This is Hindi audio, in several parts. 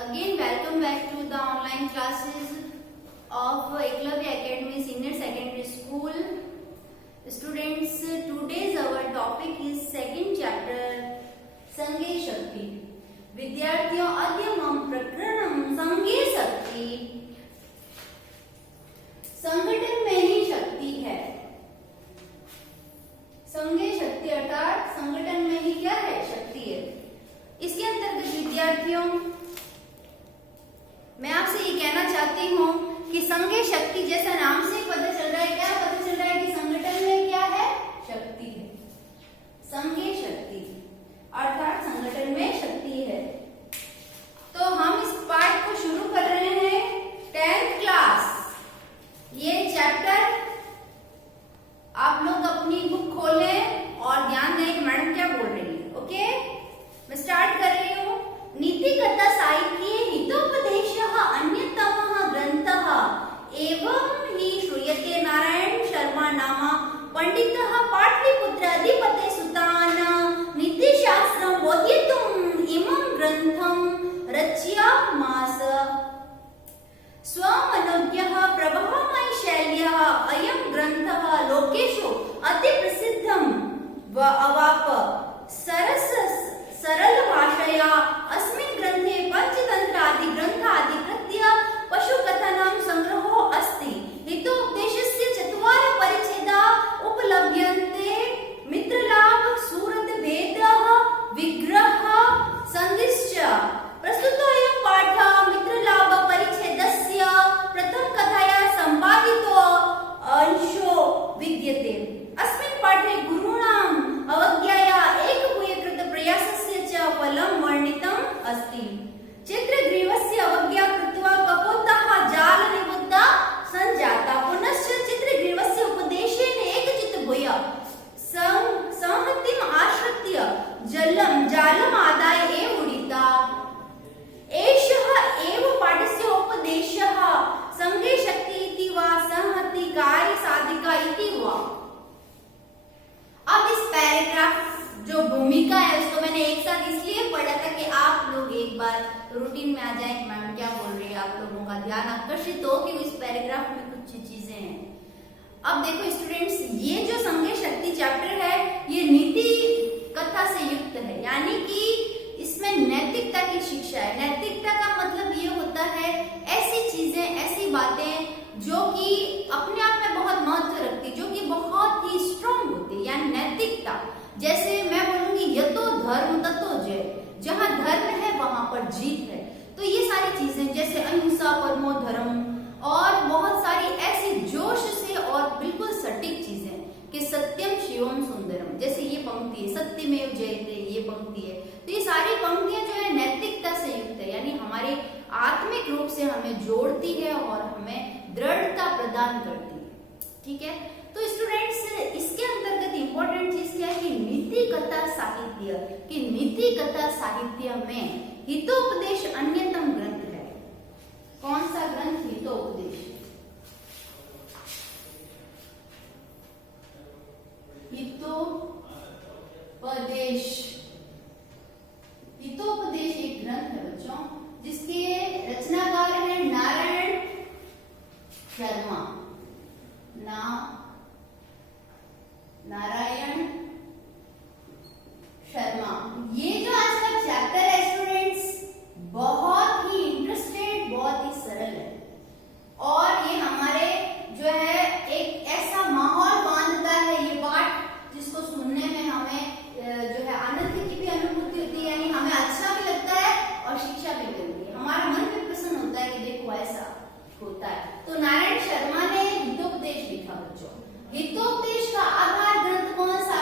Again, welcome back to the online classes of Eklavya Academy Senior Secondary School. Students, today's our topic is second chapter संघे शक्ति. विद्यार्थियों अद्यमं प्रकरणं संघे शक्ति. संगठन में ही शक्ति है. संघे शक्ति अर्थात संगठन में ही क्या है? शक्ति है. इसके अंतर्गत विद्यार्थियों मैं आपसे ये कहना चाहती हूँ कि संघे शक्ति जैसा नाम से पता चल रहा है, क्या पता चल रहा है कि संगठन में क्या है? शक्ति है. संघे शक्ति अर्थात संगठन में शक्ति है. तो हम इस पाठ को शुरू कर रहे हैं 10th क्लास. ये चैप्टर आप लोग अपनी बुक खोलें और ध्यान दें कि मैडम क्या बोल रही है. ओके, मैं स्टार्ट कर रही हूँ. नीतिकथा साहित्ये हितोपदेशः अन्यतमः ग्रन्थः एवं हि श्रूयते. नारायण शर्मा नाम पंडितः पाटलिपुत्र अधिपते सुतान् नीतिशास्त्रं बोधयितुम् इमं ग्रन्थं रचयामास. स्वमनोज्ञः प्रभावमयी शैल्याः अयं ग्रन्थः लोकेषु अतिप्रसिद्धम् अवाप. सरल भाषया अस्मिन् ग्रन्थे पंचतन्त्रादि ग्रन्थाधिकृत्य पशुकथानां संग्रहो अस्ति. हितोपदेशस्य 4 परिच्छेदा उपलभ्यन्ते. मित्रलाभ, सुहृद्भेदः, विग्रह, सन्धिश्च. प्रस्तुतोऽयं पाठः मित्रलाभ परिच्छेदस्य प्रथमकथाया सम्पादितो अंशो विद्यते. अस्मिन् पाठे गुरूणाम् अवज्ञाया एकभूयकृत प्रयासस्य फलं वर्णितम् अस्ति. चित्रग्रीवस्य अवज्ञा कृत्वा कपोतः जालनिबद्धा सञ्जाता. पुनश्च चित्रग्रीवस्य उपदेशेन एकचित्तभूय संहतिम् आश्रित्य जालम् आदाय एव उडिता. एषः एव पाठस्य उपदेशः संघे शक्ति इति वा संहति कार्य साधिका इति वा. अब इस पैराग्राफ जो भूमिका है उसको मैंने एक साथ इसलिए पढ़ा था कि आप लोग एक बार रूटीन में आ जाए कि मैम क्या बोल रही है, आप लोगों का ध्यान आकर्षित हो कि इस पैराग्राफ में कुछ चीजें हैं. अब देखो स्टूडेंट्स, ये जो संघे शक्ति चैप्टर है ये नीति कथा से युक्त है, यानी कि इसमें नैतिकता की शिक्षा है. नैतिकता का मतलब ये होता है ऐसी चीजें, ऐसी बातें जो कि अपने आप में बहुत महत्व रखती, जो कि बहुत ही स्ट्रॉन्ग होती, यानी नैतिकता. जैसे मैं बोलूंगी यतो धर्म ततो जय, जहां धर्म है वहां पर जीत है. तो ये सारी चीजें जैसे अहिंसा परमो धर्म और बहुत सारी ऐसी जोश से और बिल्कुल सटीक चीजें कि सत्यम शिवम सुंदरम. जैसे ये पंक्ति है सत्यमेव जयते, ये पंक्ति है. तो ये सारी पंक्तियां जो है नैतिकता से युक्त है, यानी हमारे आत्मिक रूप से हमें जोड़ती है और हमें दृढ़ता प्रदान करती है. ठीक है, तो स्टूडेंट्स इसके अंतर्गत इंपॉर्टेंट चीज क्या है कि नीति कथा साहित्य, कि नीति कथा साहित्य में हितोपदेश अन्यतम ग्रंथ है. कौन सा ग्रंथ? हितोपदेश. हितोपदेश एक ग्रंथ है बच्चों, जिसके रचनाकार है नारायण शर्मा. नारायण शर्मा. ये जो आज का चैप्टर है स्टूडेंट्स बहुत ही इंटरेस्टेड, बहुत ही सरल है और ये हमारे जो है एक ऐसा माहौल बांधता है ये पाठ जिसको सुनने में हमें जो है आनंद की भी अनुभूति होती है, यानी हमें अच्छा भी लगता है और शिक्षा भी मिलती है. हमारा मन भी प्रसन्न होता है कि देखो ऐसा होता है. तो नारायण शर्मा ने हितोपदेश लिखा बच्चों. हितोपदेश का आधार ग्रंथ कौन सा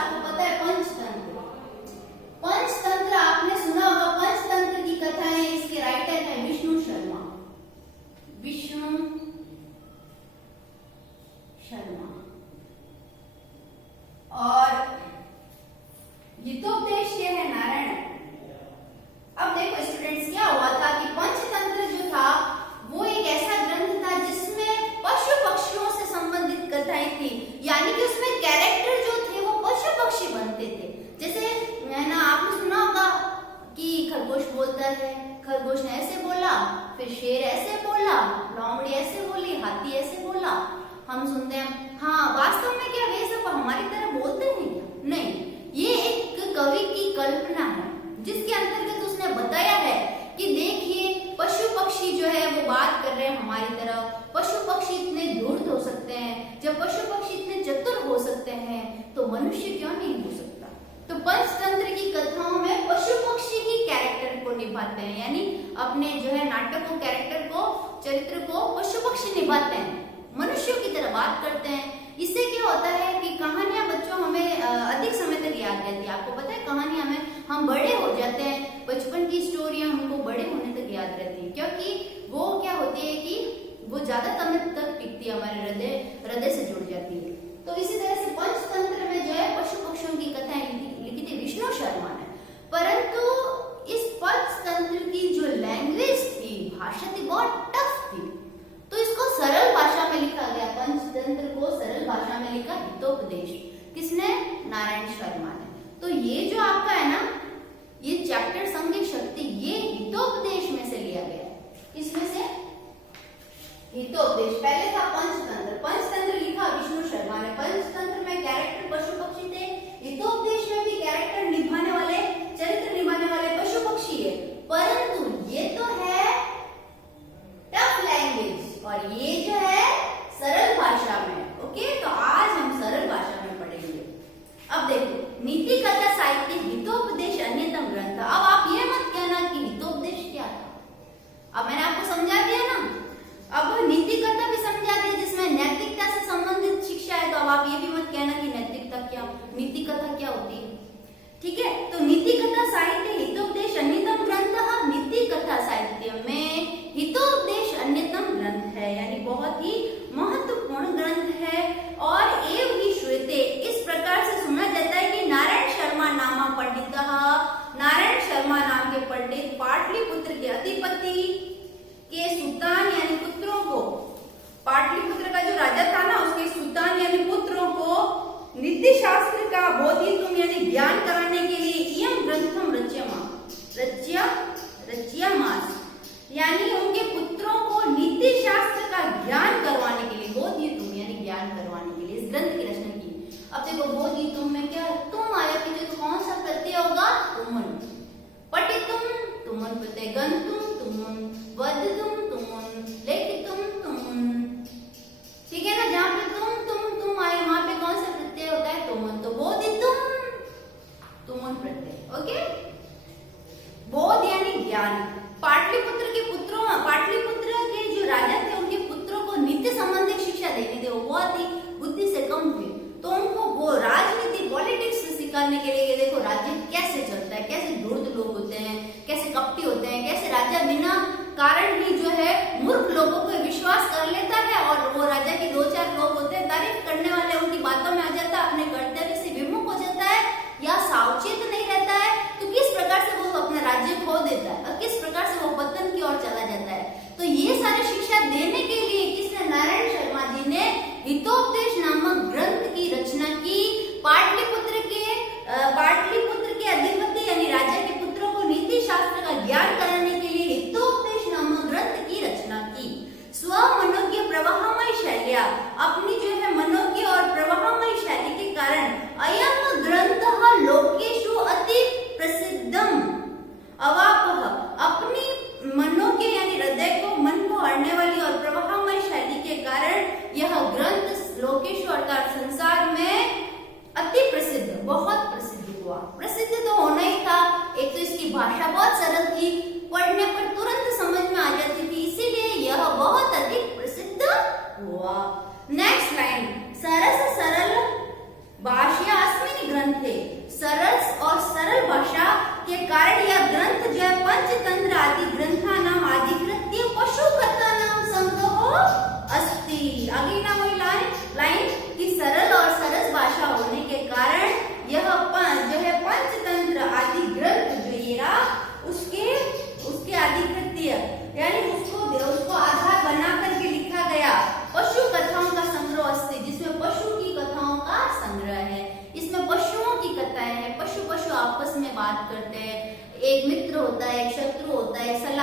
खरगोश ने ऐसे बोला, फिर शेर ऐसे बोला, लोमड़ी ऐसे बोली, हाथी ऐसे बोला। हम सुनते हैं हाँ वास्तव में क्या वे सब हमारी तरह बोलते हैं क्या? नहीं, ये एक कवि की कल्पना है जिसके अंतर्गत उसने बताया है कि देखिए पशु पक्षी जो है वो बात कर रहे हैं हमारी तरह। पशु पक्षी इतने धूर्त हो सकते हैं, जब पशु पक्षी इतने चतुर हो सकते हैं तो मनुष्य क्यों नहीं हो सकता? तो पंचतंत्र की कथाओं में पशु पक्षी ही कैरेक्टर को निभाते हैं, यानी अपने जो है नाटक को, कैरेक्टर को, चरित्र को पशु पक्षी निभाते हैं, मनुष्यों की तरह बात करते हैं। इससे क्या होता है कि कहानियां बच्चों हमें अधिक समय तक याद रहती है। आपको पता है कहानियां में हम बड़े हो जाते हैं, बचपन की स्टोरियां हमको बड़े होने तक याद रहती है, क्योंकि वो क्या होती है कि वो ज्यादा समय तक टिकती है, हमारे हृदय से जुड़ जाती है। तो इसी तरह से पंचतंत्र में जो है पशु पक्षियों की कथाएं लिखी थी विष्णु शर्मा ने। परंतु इस पंचतंत्र की जो लैंग्वेज थी, भाषा थी, बहुत टफ थी, तो इसको सरल भाषा में लिखा गया। पंचतंत्र को सरल भाषा में लिखा हितोपदेश। किसने? नारायण शर्मा ने। तो ये जो आपका है ना, ये चैप्टर संज्ञक शक्ति, ये हितोपदेश में से लिया गया है। किसमें से? हितोपदेश। पहले था पंचतंत्र, पंचतंत्र लिखा विष्णु शर्मा ने। पंचतंत्र में कैरेक्टर पशु पक्षी थे, हितोपदेश में भी कैरेक्टर निभाने वाले, चरित्र निभाने वाले पशु पक्षी है। परंतु ये तो है टफ लैंग्वेज और ये जो है सरल भाषा में। ओके, तो आज हम सरल भाषा में पढ़ेंगे। अब देखो, नीति कथा साहित्य हितोपदेश अन्यतम ग्रंथ। अब आप ये मत कहना कि हितोपदेश क्या था। अब मैंने आपको समझा दिया ना, अब नीति कथा भी समझा दी जिसमें नैतिकता से संबंधित शिक्षा है। तो अब आप ये भी मत कहना कि नैतिकता क्या, नीति कथा क्या होती है। ठीक है, तो नीति कथा साहित्य हितोपदेश अन्यतम ग्रंथ। नीति कथा साहित्य में हितोपदेश अन्यतम ग्रंथ है, यानी बहुत ही महत्वपूर्ण ग्रंथ है। और एव ही श्रूयते, इस प्रकार से सुना जाता है कि नारायण शर्मा नामा पंडित, नारायण शर्मा नाम के पंडित पाटलिपुत्र के अधिपति के सुतान यानी पुत्रों को, पाटलिपुत्र का जो राजा था ना, उसके सुतान यानी पुत्रों को नीति शास्त्र का बोधित्व यानी ज्ञान कराने के लिए इयं ग्रंथम रच्यमास, यानी उनके पुत्रों को नीति शास्त्र का ज्ञान करवाने के लिए, बोधित्व यानी ज्ञान करवाने के लिए इस ग्रंथ की रचना की। अब देखो बोधित्व में क्या, तुम आया पीछे तो कौन सा प्रत्यय होगा? तुमन। पठितुम तुमन प्रत्यय, गंतुम तुमन, वदितुम तुमन, लेखितुम तुमन। ठीक है ना, जहाँ पे तुम आए वहां पे कौन सा प्रत्यय होता है? तुमन। तो बोधितुम तुमन प्रत्यय। ओके, बोध यानी ज्ञान। पाटलिपुत्र के जो राजा थे, उनके पुत्रों को नीति संबंधित शिक्षा देनी थी, वो बहुत ही बुद्धि से कम थे, तो उनको वो राजनीति, पॉलिटिक्स सिखाने के लिए, देखो राज्य कैसे चलता है, कैसे धूर्त लोग होते हैं, कैसे कपटी होते हैं, कैसे राजा बिना कारण ही जो है मूर्ख लोगों को विश्वास कर लेता है, और वो राजा के 2-4 लोग होते हैं तारीफ करने वाले, उनकी बातों में आ जाता है, अपने कर्तव्य से विमुख हो जाता है या सावचेत नहीं रहता है, तो किस प्रकार से वो अपना राज्य खो देता है और किस प्रकार से वो पतन की ओर चला जाता है। तो ये सारी शिक्षा देने के लिए किसने? नारायण शर्मा जी ने हितोपदेश नामक ग्रंथ की रचना की। पाटलिपुत्र के अधिपति यानी राजा के पुत्रों को नीति शास्त्र का ज्ञान कराने के लिए हितोपदेश नामक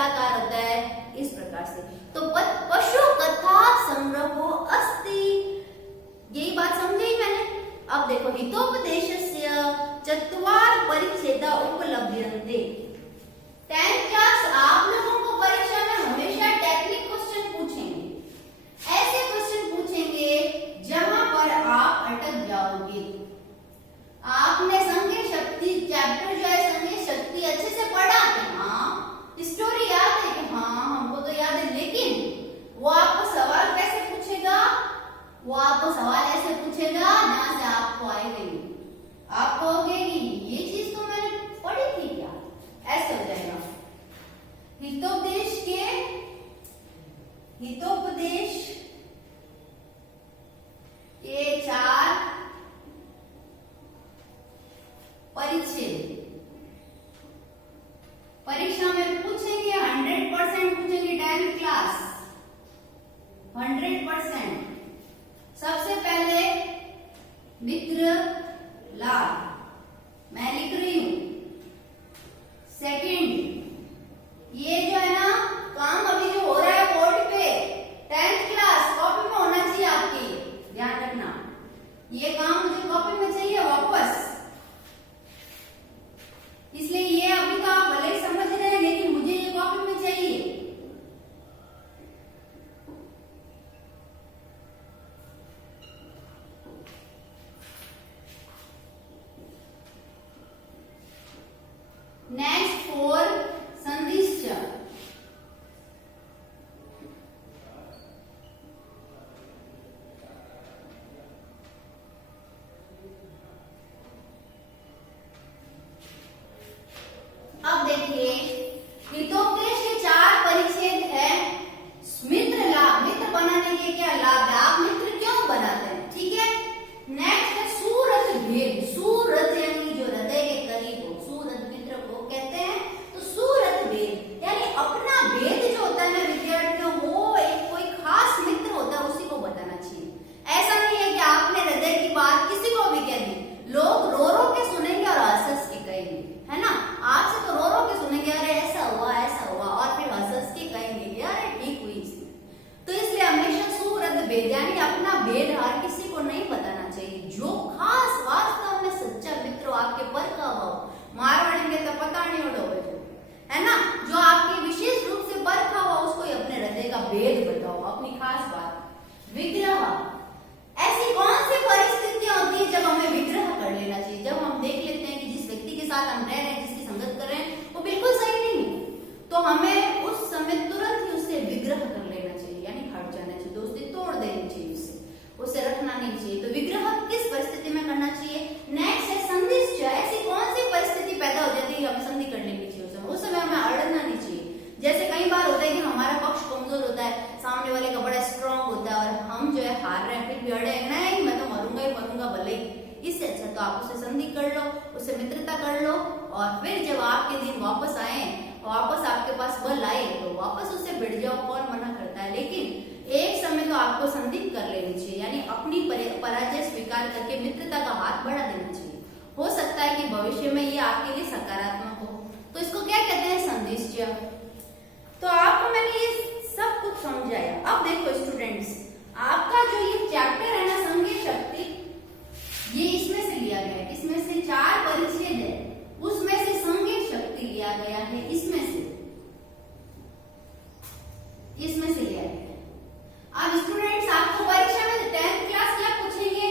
गोलाकार होता है, इस प्रकार से। तो पशु कथा संग्रहो अस्ति, यही बात समझी मैंने। अब देखो हितोपदेशस्य चत्वार परिच्छेदा उपलभ्यन्ते। 10th क्लास आप लोगों को परीक्षा में हमेशा टेक्निक क्वेश्चन पूछेंगे, ऐसे क्वेश्चन पूछेंगे जहां पर आप अटक जाओगे। आपने संज्ञा शक्ति चैप्टर जो है संज्ञा शक्ति अच्छे से पढ़ा है, हाँ स्टोरी याद है कि हाँ हमको तो याद है, लेकिन वो आपको सवाल कैसे पूछेगा, वो आपको सवाल ऐसे पूछेगा जहां से आपको आएगा नहीं। आप कहोगे कि ये चीज तो मैंने पढ़ी थी क्या, ऐसे हो जाएगा। हितोपदेश के 4 परिच्छेद परीक्षा में पूछेंगे, 100% पूछेंगे 10th क्लास, 100%। सबसे पहले मित्र लाभ, मैं लिख रही हूं। सेकंड, ये जो है ना काम अभी जो हो रहा है बोर्ड पे 10th क्लास कॉपी में होना चाहिए आपकी, ध्यान रखना। ये काम मुझे कॉपी में चाहिए वापस, इसलिए ये अभी तो आप भले ही समझ रहे हैं, लेकिन मुझे ये कॉपी में चाहिए। नेक्स्ट 4 संधिश्च। अब देखिए हितोपदेश के 4 परिच्छेद है। मित्र लाभ, मित्र बनाने के क्या लाभ है, आप मित्र क्यों बनाते हैं, ठीक है। नेक्स्ट है सूरत भेद। सूरत यानी जो हृदय के करीब हो, सूरत मित्र को कहते हैं। तो सूरत भेद यानी अपना भेद जो होता है ना विद्यार्थियों, वो एक कोई खास मित्र होता है, उसी को बताना चाहिए। ऐसा नहीं है कि आपने हृदय की बात किसी को भी कह दी, लोग रो रो के सुनेंगे और हंस हंस के कहेंगे, है ना। आपसे तो रो रो के सुनेंगे अरे ऐसा हुआ और फिर हंस हंस के कहेंगे अरे ठीक हुई इसमें। तो इसलिए हमेशा सूरत भेद यानी अपना भेद हर किसी को नहीं बताना चाहिए। जो खास वास्तव में सच्चा मित्र आपके पर का हो, मारवाड़ी में तो पता नहीं उड़ोगे जो, है ना, जो आपके विशेष रूप से पर का हो उसको अपने हृदय का भेद बताओ, अपनी खास बात। विग्रह, ऐसी कौन सी परिस्थितियां होती है जब हमें विग्रह कर लेना चाहिए, जब हम देख लेते हैं कि जिस व्यक्ति के साथ हम रह रहे हैं, जिसकी संगत कर रहे हैं वो बिल्कुल सही नहीं है, तो हमें उस समय तुरंत ही उससे विग्रह कर लेना चाहिए, यानी हट जाना चाहिए, दोस्ती तोड़ देनी चाहिए, उसे रखना नहीं चाहिए। तो विग्रह किस परिस्थिति में करना चाहिए। नेक्स्ट है संधिश्च। ऐसी कौन सी परिस्थिति पैदा हो जाती है हमें संधि कर लेनी चाहिए, उस समय हमें अड़ना नहीं चाहिए। जैसे कई बार होता है कि हमारा पक्ष कमजोर होता है, सामने वाले का बड़ा स्ट्रांग होता है और हम जो है हार रहे हैं, फिर भी अड़े नहीं मैं तो मरूंगा ही मरूंगा भले ही। इससे अच्छा तो आप उसे संधि कर लो, उससे मित्रता कर लो, और फिर जब आपके दिन वापस आए, वापस आपके पास बल आए, तो वापस उससे भिड़ जाओ, कौन मना करता है। लेकिन एक समय तो आपको संधि कर लेनी चाहिए, यानी अपनी पराजय स्वीकार करके मित्रता का हाथ बढ़ा देना चाहिए। हो सकता है कि भविष्य में ये आपके लिए सकारात्मक हो। तो इसको क्या कहते हैं, संधिश्च। तो आपको मैंने ये सब कुछ समझाया। अब देखो स्टूडेंट्स, आपका जो ये चैप्टर है ना संज्ञा शक्ति, ये इसमें से लिया गया है, इसमें से 4 परिच्छेद है, उसमें से संज्ञा शक्ति लिया गया है, इसमें से लिया गया है। अब स्टूडेंट्स आपको परीक्षा में 10th क्लास क्या पूछेंगे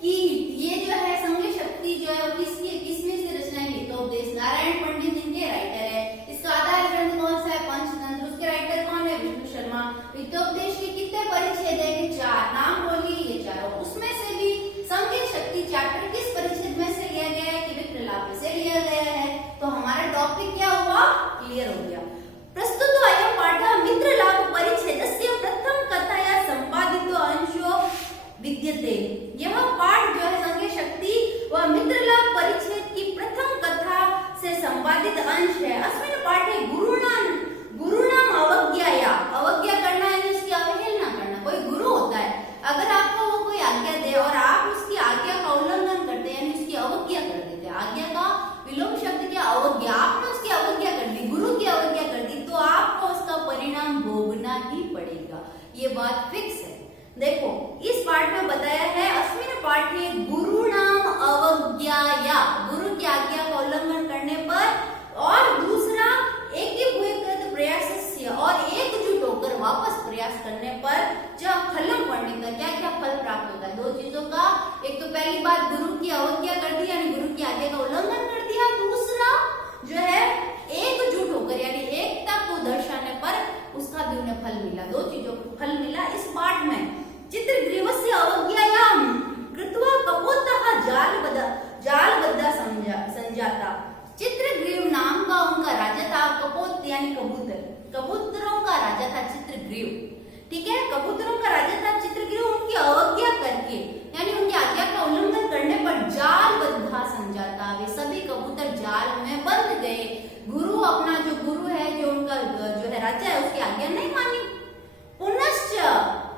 कि ये जो है संज्ञा शक्ति जो है किसमें से रचना है, तो नारायण पंडित इनके राइटर है। इसका आधार ग्रंथ कौन सा है, पंचतंत्र, उसके राइटर कौन है, विष्णु शर्मा। हितोपदेश के कितने परिच्छेद है, 4, नाम बोलिए ये चारों। उसमें से भी संज्ञा शक्ति चैप्टर किस परिच्छेद में से लिया गया है, कि विप्र लाभ से लिया गया है। तो हमारा टॉपिक क्या हुआ, क्लियर हो गया। प्रस्तुत अयं पाठः मित्र लाभ परिच्छेदस्य प्रथम कथाया संपादितो अंशो विद्यते। यह पाठ जो है संज्ञा शक्ति व मित्र लाभ परिच्छेद की प्रथम कथा से संपादित अंश है। अस्मिन् पाठे गुरुणाम अवज्ञाया, अवज्ञा करना है उसकी अवहेलना करना। कोई गुरु होता है, अगर आपको वो कोई आज्ञा दे और आप उसकी आज्ञा का उल्लंघन करते हैं, यानी उसकी अवज्ञा कर देते हैं। आज्ञा का विलोम शब्द क्या, अवज्ञा। आपने उसकी अवज्ञा कर दी, गुरु की अवज्ञा कर दी, तो आपको ये बात फिक्स है। देखो इस पाठ में बताया है अस्मिन् पाठे गुरुणाम अवज्ञाया, गुरु की आज्ञा का उल्लंघन करने पर, और दूसरा एकीभूतकृत प्रयासस्य, और एकजुट होकर वापस प्रयास करने पर जब फलम पंडित, क्या क्या फल प्राप्त होता है। दो चीजों का, एक तो पहली बात गुरु की अवज्ञा कर दी यानी गुरु की आज्ञा का उल्लंघन कर दिया, दूसरा जो है एकजुट होकर यानी एकता को दर्शाने पर उसका भी उन्हें फल मिला। दो चीजों को फल मिला इस पाठ में। चित्रग्रीवस्य अवज्ञायां कृत्वा कपोतः जालबद्धा संजाता। चित्रग्रीव नाम का उनका राजा था, कपोत यानी कबूतर, कबूतरों का राजा था चित्रग्रीव, ठीक है, कबूतरों का राजा था चित्रग्रीव। उनकी अवज्ञा करके यानी उनकी आज्ञा का उल्लंघन करने पर जालबद्धा संजाता, वे सभी कबूतर जाल में बंद गए। गुरु अपना जो गुरु है, जो उनका जो है राजा है, उसकी आज्ञा नहीं मानी। पुनश्च,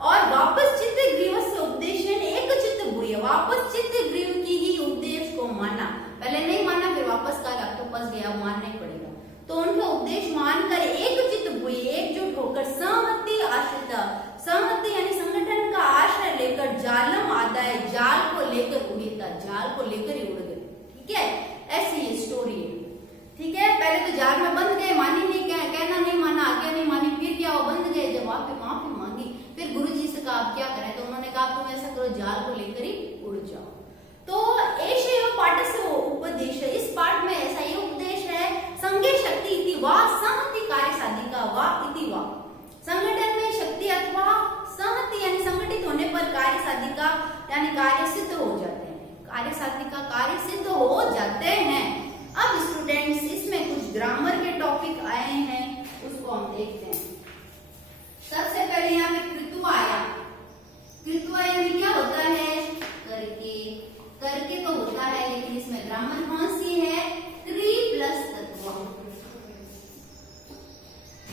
और वापस चित्रग्रीव से उपदेश एक चित्त हुई, वापस चित्रग्रीव की ही उपदेश को माना, पहले नहीं माना फिर वापस कहा अब तो फंस गया, मानना ही पड़ेगा, तो उनका उपदेश मानकर एक चित्त हुई, एकजुट होकर सहमति आश्रित, सहमति यानी संगठन का आश्रय लेकर जालम आदाय, जाल को लेकर उड़ी था, जाल को लेकर ही उड़ गए, ठीक है, ऐसी ये स्टोरी है, ठीक है। पहले तो जाल में बंद गए, मानी नहीं, क्या कहना नहीं माना, आज्ञा नहीं मानी, फिर क्या वो बंद गए, जब माफी मांगी, फिर गुरुजी से कहा आप क्या करें, तो उन्होंने कहा तुम ऐसा करो जाल को लेकर ही उड़ जाओ। तो एषः पाठ से उपदेश, इस पाठ में ऐसा ये उपदेश है, संगे शक्ति इति वा सहमति कार्य साधिका वा इति वा, संगठन में शक्ति अथवा सहमति यानी संगठित होने पर कार्य साधिका यानी कार्य सिद्ध हो जाते हैं, कार्य साधिका कार्य सिद्ध हो जाते हैं। अब स्टूडेंट्स इसमें कुछ ग्रामर के टॉपिक आए हैं, उसको हम देखते हैं। सबसे पहले यहाँ पे कृत्वा आया, कृत्वा यानी क्या होता है, करके, करके तो होता है, लेकिन इसमें ग्रामर कौन सी है, क्री प्लस तत्वा।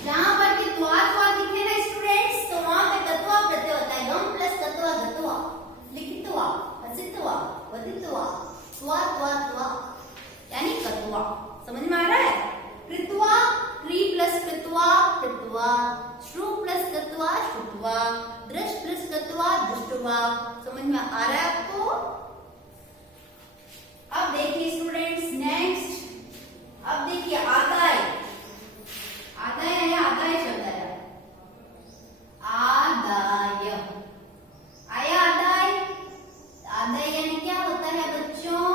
जहां पर कि त्वा दिखे ना स्टूडेंट्स, तो वहां पे तत्वा प्रत्यय होता है, गम प्लस तत्वा धत्वा, लिखित्वा, हसित्वा, वदित्वा, त्वा त्वा त्वा यानी कत्वा। समझ में आ रहा है, कृत्वा, क्री प्लस कृत्वा कृत्वा, श्रु प्लस कत्वा श्रुत्वा, दृश प्लस कत्वा दृष्टवा। समझ में आ रहा है आपको। अब देखिए स्टूडेंट्स नेक्स्ट, अब देखिए आदाय, आदाय है, आदाय शब्द आया, आदाय आया, आदाय, आदाय यानी क्या होता है बच्चों,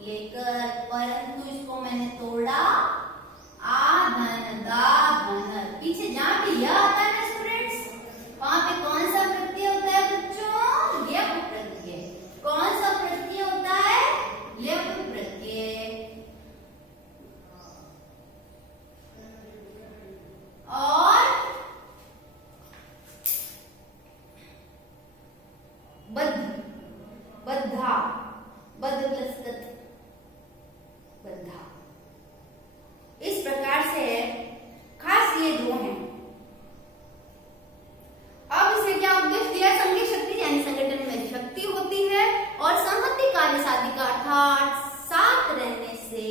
लेकर, परंतु इसको मैंने तोड़ा, आ धन दा धन, पीछे जहां पे यह आता है ना स्टूडेंट्स, वहां पे कौन सा प्रत्यय होता है बच्चों, यह प्रत्यय, कौन सा प्रत्यय होता है, यह प्रत्यय, और बद्ध, बद्धा, बद्ध प्लस तत्, बद्धा, इस प्रकार से है, खास ये दो हैं। अब इसे क्या उपदेश दिया, संगे शक्ति यानी संगठन में शक्ति होती है, और सहमति कार्य साधिका अर्थात साथ रहने से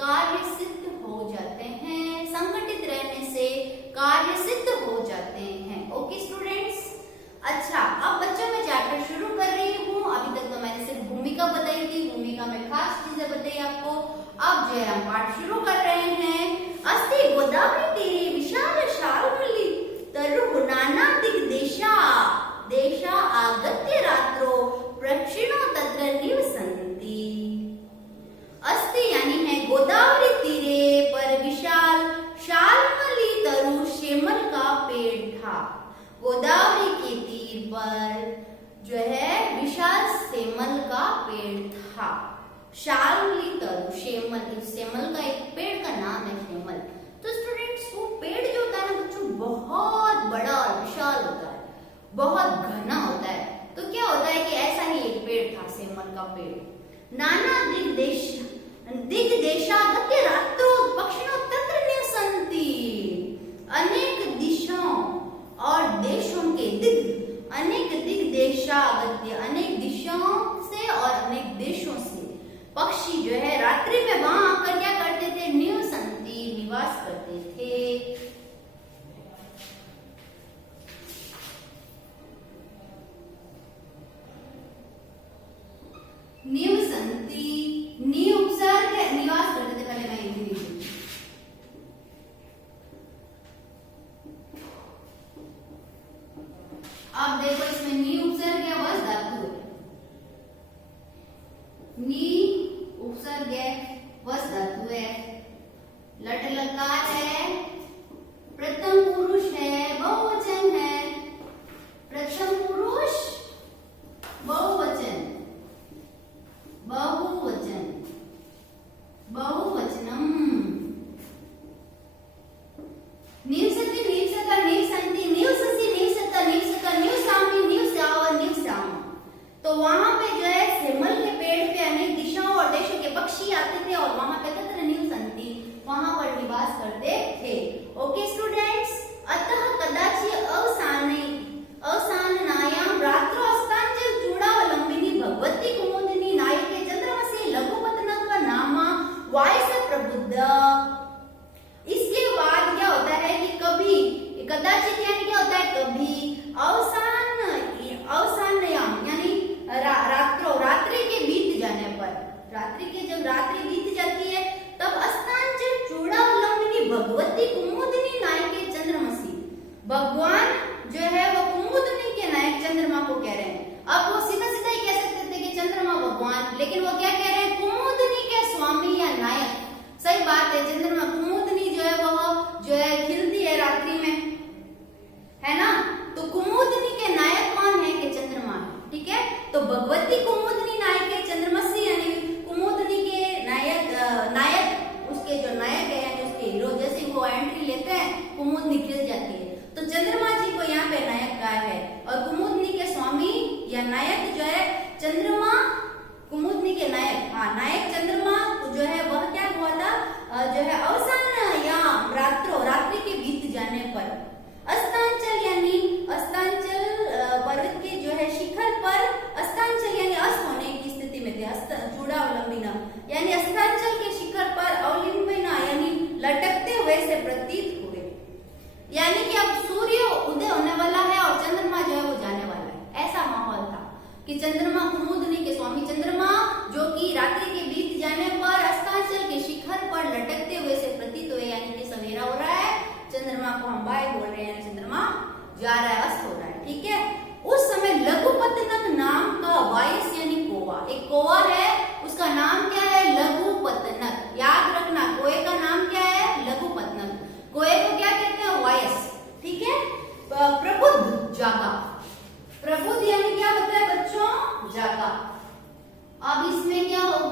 कार्य सिद्ध हो जाते हैं, संगठित रहने से कार्य सिद्ध हो जाते हैं। ओके स्टूडेंट्स, अच्छा अब बच्चों में चैप्टर शुरू कर रही हूँ। अभी तक तो मैंने सिर्फ भूमिका बताई थी, भूमिका में खास चीजें बताई आपको। अब जो है हम पाठ शुरू कर रहे हैं। अस्ति गोदावरी तीरे विशाल शाल्मली तरु नाना दिग्देशा देशा आगत्य रात्रो प्रक्षिणो तत्र निवसन्ति। अस्ति यानी है गोदावरी तीरे पर विशाल शाल्मली तरु शेमल का पेड़ था। गोदावरी के तीर पर जो है विशाल सेमल का पेड़ था। शाल्मली तरु, शेमल, शेमल का एक पेड़ का नाम है शेमल। तो स्टूडेंट्स वो पेड़ जो होता है ना बच्चों, बहुत बड़ा और विशाल होता है, बहुत घना होता है। तो क्या होता है कि ऐसा ही एक पेड़ था, सेमल का पेड़। नाना दिग्देशागत्य रात्रो पक्षिणो तत्र निवसन्ति। अनेक दिशाओं और देशों के दिग, अनेक दिग्देशागत्य, अनेक दिशाओं से और अनेक देशों से पक्षी जो है रात्रि में वहां आकर क्या करते थे, निवसन्ति, निवास करते थे। निवसति निवसता निवसंति निवससि निवसता निवसता निवसामि निवसाव निवसाम। तो वहां पे जो है सेमल के पेड़ पे अनेक दिशाओं और देशों के पक्षी आते थे और वहां पे तत्र निवसंति वहां पर निवास करते थे। ओके स्टूडेंट्स, अतः कदाचि अवसाननायाम रात्रो अस्तांचल चूड़ावलंबिनी भगवती कुमुदिनी नायके चंद्रमसि लघुपतनक नामा वायस प्रबुद्ध। इसके बाद क्या होता है कि कभी कदाचित यानी क्या होता है कभी अवसानयाम यानी रात्रि के बीत जाने पर, रात्रि के जब रात्रि बीत जाती है तब अस्तांचल चूड़ावलंबिनी भगवती कुमुदिनी नायके चंद्रमसि, भगवान जो है वो कुमुदिनी के नायक चंद्रमा को कह रहे हैं। अब वो सीधा सीधा ही कह सकते थे कि चंद्रमा भगवान, लेकिन वो क्या कह रहे हैं कुमुदिनी के स्वामी या नायक। सही बात है, चंद्रमा कुमुदिनी जो है वो जो है खिलती है रात्रि में, है ना। तो कुमुदिनी के नायक कौन है कि चंद्रमा है, ठीक है। तो भगवती कुमुदिनी नायक है चंद्रमसी यानी कुमुदिनी के नायक उसके जो नायक है यानी उसके हीरो, जैसे वो एंट्री लेते हैं कुमुदिनी खिल जाती है। तो चंद्रमा जी को यहाँ पे नायक कहा है और कुमुदिनी के स्वामी या नायक जो है चंद्रमा, कुमुदिनी के नायक, हाँ नायक चंद्रमा जो है वह क्या हुआ था जो है अवसान या रात्रि के बीत जाने पर अस्तांचल यानी अस्तांचल पर्वत के जो है शिखर पर, अस्तांचल यानी अस्त होने की स्थिति में थे, चूड़ावलंबिना यानी अस्तांचल के शिखर पर अवलिंबिना यानी लटकते हुए से प्रतीत हुए। यानी कि अब सूर्य उदय होने वाला है और चंद्रमा जो है वो जाने वाला है, ऐसा माहौल था कि चंद्रमा कुमुदिनी के स्वामी चंद्रमा जो कि रात्रि के बीत जाने पर अस्तांचल के शिखर पर लटकते हुए से प्रतीत हुए, यानी कि सवेरा हो रहा है, चंद्रमा को हम बाय बोल रहे हैं, चंद्रमा जा रहा है, अस्त हो रहा है, ठीक है। उस समय लघुपतनक नाम का वायस यानी कोवा, एक कोवा है उसका नाम क्या है लघुपतनक। याद रखना कोए का नाम क्या है लघुपतनक, कोए को क्या कहते हैं वायस, ठीक है। प्रबुद्ध जागा, प्रबुद्ध यानी क्या होता है बच्चों जागा। अब इसमें क्या होगा